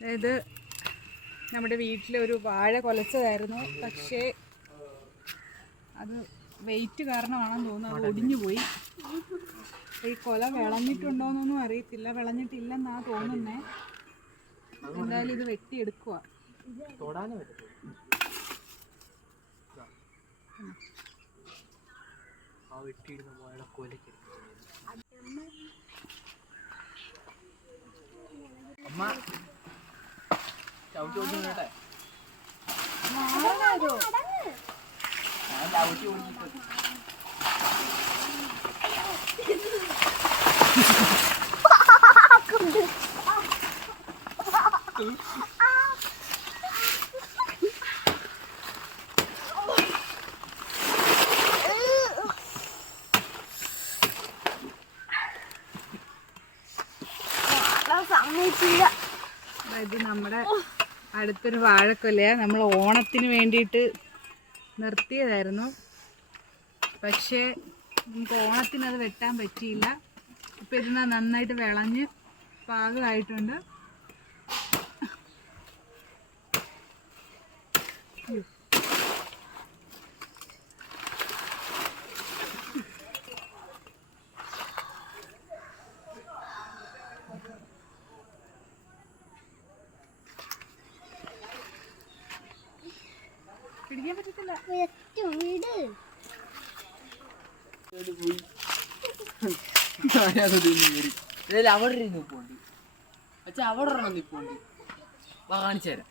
അതായത് നമ്മുടെ വീട്ടിലൊരു വാഴ കൊലച്ചതായിരുന്നു. പക്ഷേ അത് വെയിറ്റ് കാരണമാണെന്ന് തോന്നുന്നു അത് ഒടിഞ്ഞു പോയി. ഈ കൊല വിളഞ്ഞിട്ടുണ്ടോയെന്നൊന്നും അറിയത്തില്ല. വിളഞ്ഞിട്ടില്ലെന്നാ തോന്നുന്നേ. എന്തായാലും ഇത് വെട്ടിയെടുക്കുക. ഇത് നമ്മുടെ അടുത്തൊരു വാഴക്കൊലയാ. നമ്മൾ ഓണത്തിന് വേണ്ടിയിട്ട് നിർത്തിയതായിരുന്നു. പക്ഷേ നമുക്ക് ഓണത്തിന് അത് വെട്ടാൻ പറ്റിയില്ല. ഇപ്പം ഇതിന് നന്നായിട്ട് വിളഞ്ഞ് പാകമായിട്ടുണ്ട്. പിടിക്കാൻ പറ്റത്തില്ല. അവിടെ ഇരുന്ന് പോണ്ടി പക്ഷെ അവിടെ നിപ്പോണ്ട് കാണിച്ചു തരാം.